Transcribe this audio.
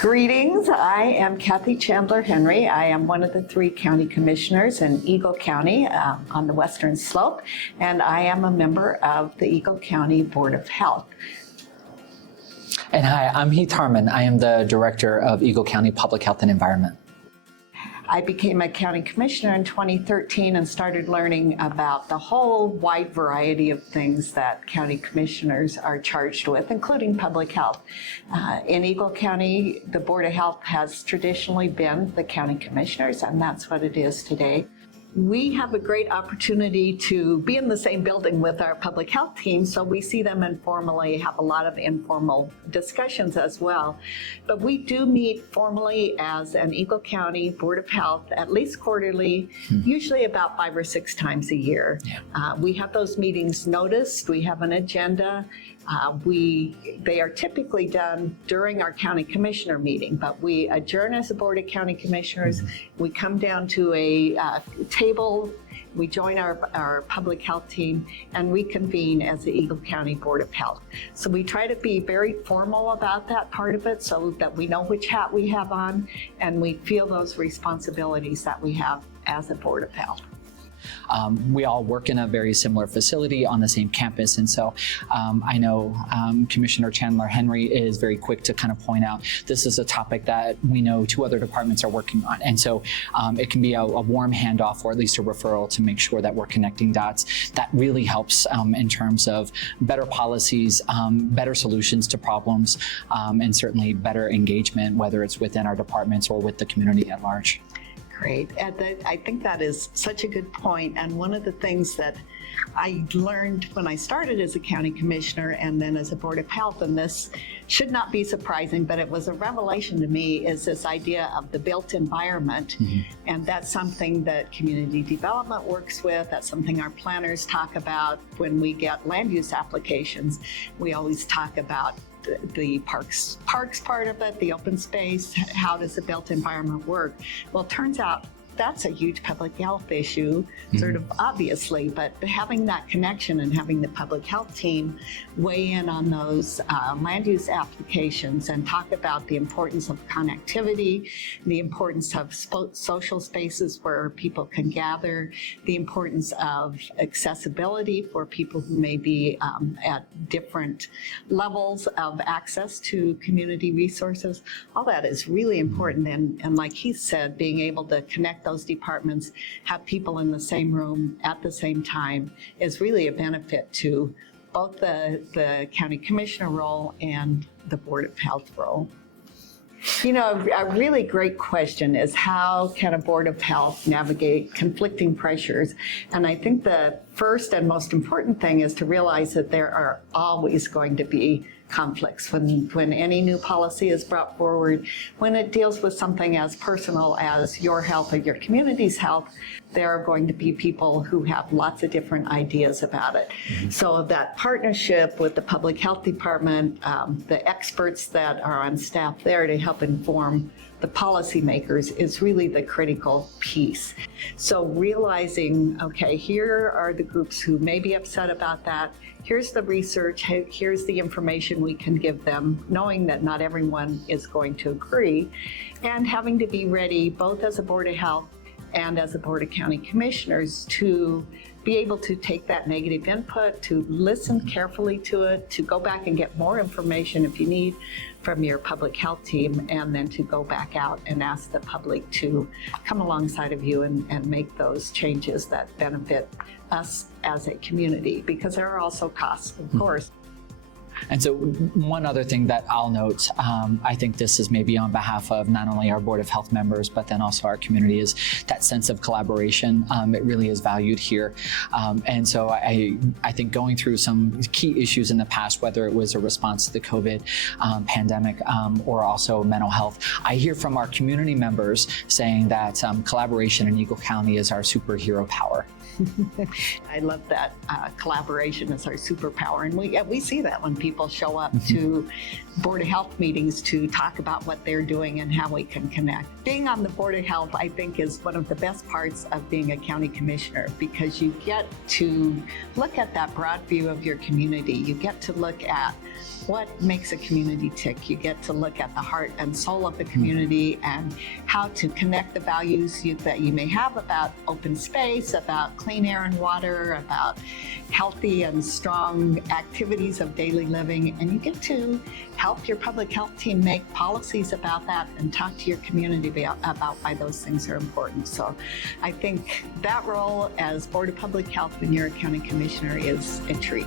Greetings. I am Kathy Chandler Henry. I am one of the 3 county commissioners in Eagle County on the Western Slope, and I am a member of the Eagle County Board of Health. And hi, I'm Heath Harmon. I am the Director of Eagle County Public Health and Environment. I became a county commissioner in 2013 and started learning about the whole wide variety of things that county commissioners are charged with, including public health. In Eagle County, the Board of Health has traditionally been the county commissioners, and that's what it is today. We have a great opportunity to be in the same building with our public health team, so we see them informally, have a lot of informal discussions as well. But we do meet formally as an Eagle County Board of Health at least quarterly, usually about 5 or 6 times a year. Yeah. We have those meetings noticed, we have an agenda. They are typically done during our county commissioner meeting, but we adjourn as a Board of County Commissioners. We come down to a table, we join our public health team, and reconvene as the Eagle County Board of Health. So we try to be very formal about that part of it so that we know which hat we have on, and we feel those responsibilities that we have as a Board of Health. We all work in a very similar facility on the same campus, and so I know Commissioner Chandler Henry is very quick to kind of point out this is a topic that we know 2 other departments are working on, and so it can be a warm handoff or at least a referral to make sure that we're connecting dots. That really helps in terms of better policies, better solutions to problems, and certainly better engagement, whether it's within our departments or with the community at large. Great. I think that is such a good point. And one of the things that I learned when I started as a county commissioner and then as a Board of Health, and this should not be surprising, but it was a revelation to me, is this idea of the built environment. And that's something that community development works with. That's something our planners talk about when we get land use applications. We always talk about the parks part of it, the open space, how does the built environment work? Well, it turns out that's a huge public health issue, sort of obviously, but having that connection and having the public health team weigh in on those land use applications and talk about the importance of connectivity, the importance of social spaces where people can gather, the importance of accessibility for people who may be at different levels of access to community resources. All that is really important, and like he said, being able to connect those departments, have people in the same room at the same time is really a benefit to both the county commissioner role and the Board of Health role. You know, a really great question is how can a Board of Health navigate conflicting pressures? And I think the first and most important thing is to realize that there are always going to be conflicts when any new policy is brought forward. When it deals with something as personal as your health or your community's health, there are going to be people who have lots of different ideas about it. So that partnership with the public health department, the experts that are on staff there to help inform the policymakers is really the critical piece. So realizing, okay, here are the groups who may be upset about that. Here's the research, here's the information we can give them, knowing that not everyone is going to agree, and having to be ready both as a Board of Health and as a Board of County Commissioners to be able to take that negative input, to listen carefully to it, to go back and get more information if you need from your public health team, and then to go back out and ask the public to come alongside of you and make those changes that benefit us as a community, because there are also costs, of course. And so one other thing that I'll note, I think this is maybe on behalf of not only our Board of Health members, but then also our community, is that sense of collaboration. It really is valued here. And so I think going through some key issues in the past, whether it was a response to the COVID pandemic or also mental health, I hear from our community members saying that collaboration in Eagle County is our superhero power. I love that. Collaboration is our superpower, and we see that when people show up to Board of Health meetings to talk about what they're doing and how we can connect. Being on the Board of Health, I think, is one of the best parts of being a county commissioner, because you get to look at that broad view of your community. You get to look at what makes a community tick. You get to look at the heart and soul of the community and how to connect the values that you may have about open space, about clean air and water, about healthy and strong activities of daily living. And you get to help your public health team make policies about that and talk to your community about why those things are important. So I think that role as Board of Public Health when you're a county commissioner is a treat.